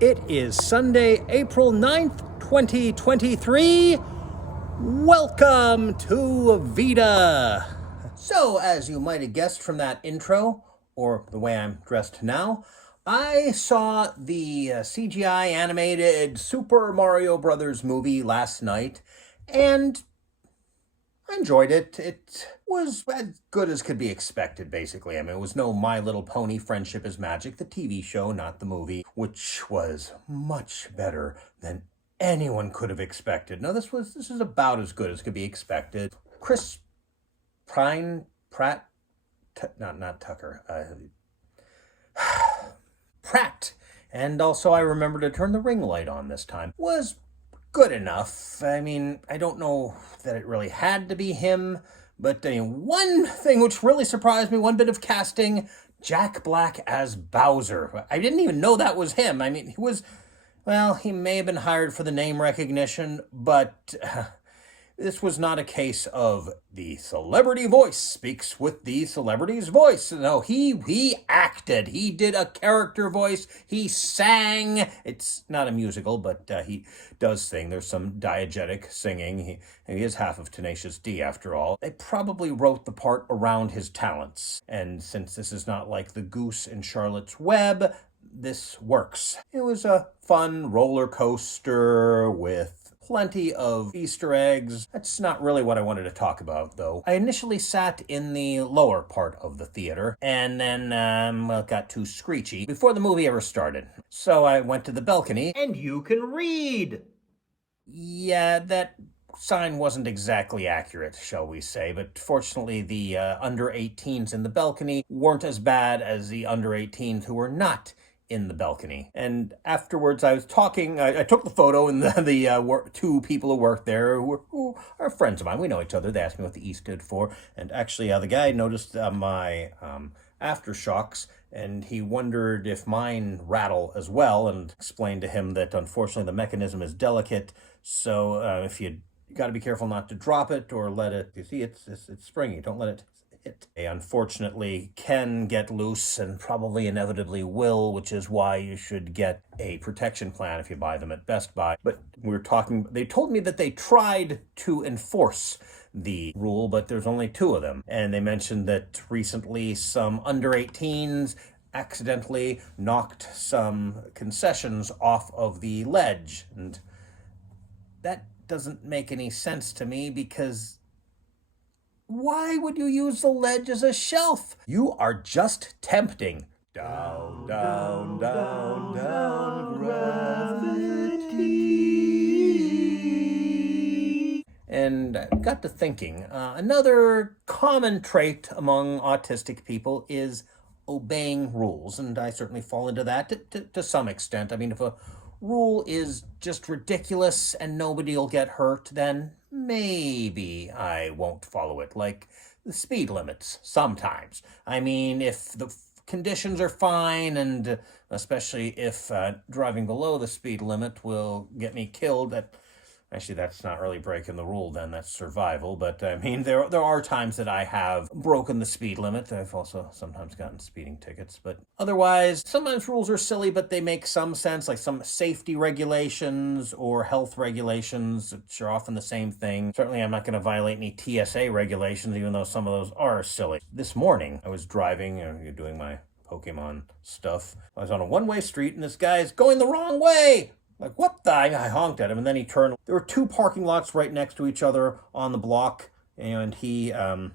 It is Sunday, April 9th, 2023. Welcome to Veda. So, as you might have guessed from that intro, or the way I'm dressed now, I saw the CGI animated Super Mario Brothers movie last night, and I enjoyed it. It was as good as could be expected, basically. I mean, it was no My Little Pony Friendship is Magic, the TV show, not the movie, which was much better than anyone could have expected. No, this is about as good as could be expected. Chris Pratt, not Tucker, Pratt, and also I remember to turn the ring light on this time, was good enough. I mean, I don't know that it really had to be him, but one thing which really surprised me, one bit of casting, Jack Black as Bowser. I didn't even know that was him. I mean, he may have been hired for the name recognition, but this was not a case of the celebrity voice speaks with the celebrity's voice. No, he acted. He did a character voice. He sang. It's not a musical, but he does sing. There's some diegetic singing. He is half of Tenacious D, after all. They probably wrote the part around his talents. And since this is not like the Goose in Charlotte's Web, this works. It was a fun roller coaster with plenty of Easter eggs. That's not really what I wanted to talk about, though. I initially sat in the lower part of the theater, and then, it got too screechy before the movie ever started. So I went to the balcony, and you can read! Yeah, that sign wasn't exactly accurate, shall we say, but fortunately the under 18s in the balcony weren't as bad as the under 18s who were not in the balcony. And afterwards I was talking, I took the photo, and the two people who worked there who are friends of mine. We know each other. They asked me what the E stood for, and actually the guy noticed my aftershocks, and he wondered if mine rattle as well, and explained to him that unfortunately the mechanism is delicate, so if you got to be careful not to drop it or let it, you see it's springy, don't let it hit. They unfortunately can get loose, and probably inevitably will, which is why you should get a protection plan if you buy them at Best Buy. But they told me that they tried to enforce the rule, but there's only two of them. And they mentioned that recently some under 18s accidentally knocked some concessions off of the ledge. And that doesn't make any sense to me, because why would you use the ledge as a shelf? You are just tempting. Down, down, down, down, gravity. And I got to thinking, another common trait among autistic people is obeying rules, and I certainly fall into that to some extent. I mean, if a rule is just ridiculous and nobody will get hurt, then maybe I won't follow it, like the speed limits sometimes. I mean, if the conditions are fine, and especially if driving below the speed limit will get me killed, actually, that's not really breaking the rule, then that's survival. But I mean, there are times that I have broken the speed limit. I've also sometimes gotten speeding tickets. But otherwise, sometimes rules are silly, but they make some sense, like some safety regulations or health regulations, which are often the same thing. Certainly, I'm not going to violate any TSA regulations, even though some of those are silly. This morning, I was driving, doing my Pokemon stuff. I was on a one-way street, and this guy's going the wrong way. Like, what the? I honked at him, and then he turned. There were two parking lots right next to each other on the block, and he, in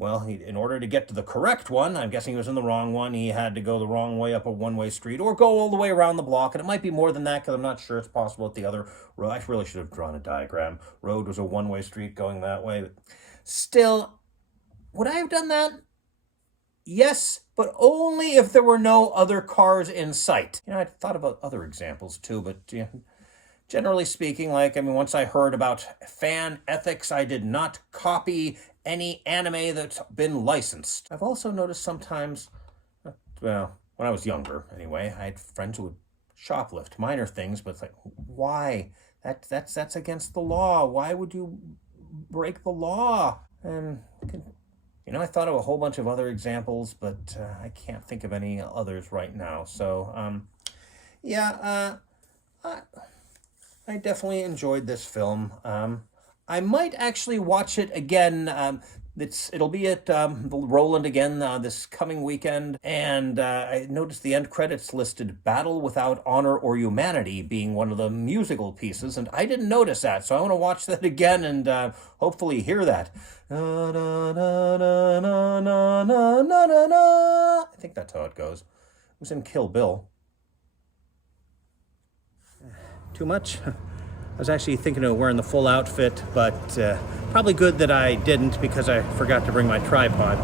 order to get to the correct one, I'm guessing he was in the wrong one, he had to go the wrong way up a one-way street, or go all the way around the block, and it might be more than that, because I'm not sure it's possible at the other road. I really should have drawn a diagram. Road was a one-way street going that way. But still, would I have done that? Yes, but only if there were no other cars in sight. I thought about other examples too, but generally speaking, once I heard about fan ethics, I did not copy any anime that's been licensed. I've also noticed sometimes, when I was younger anyway, I had friends who would shoplift minor things, but it's like, why? That's against the law. Why would you break the law? And I thought of a whole bunch of other examples, but I can't think of any others right now. So, yeah, I, I definitely enjoyed this film. I might actually watch it again. It'll be at the Roland again this coming weekend, and I noticed the end credits listed "Battle Without Honor or Humanity" being one of the musical pieces, and I didn't notice that, so I want to watch that again and hopefully hear that. Na, na, na, na, na, na, na, na, na. I think that's how it goes. It was in Kill Bill. Too much? I was actually thinking of wearing the full outfit, but probably good that I didn't because I forgot to bring my tripod.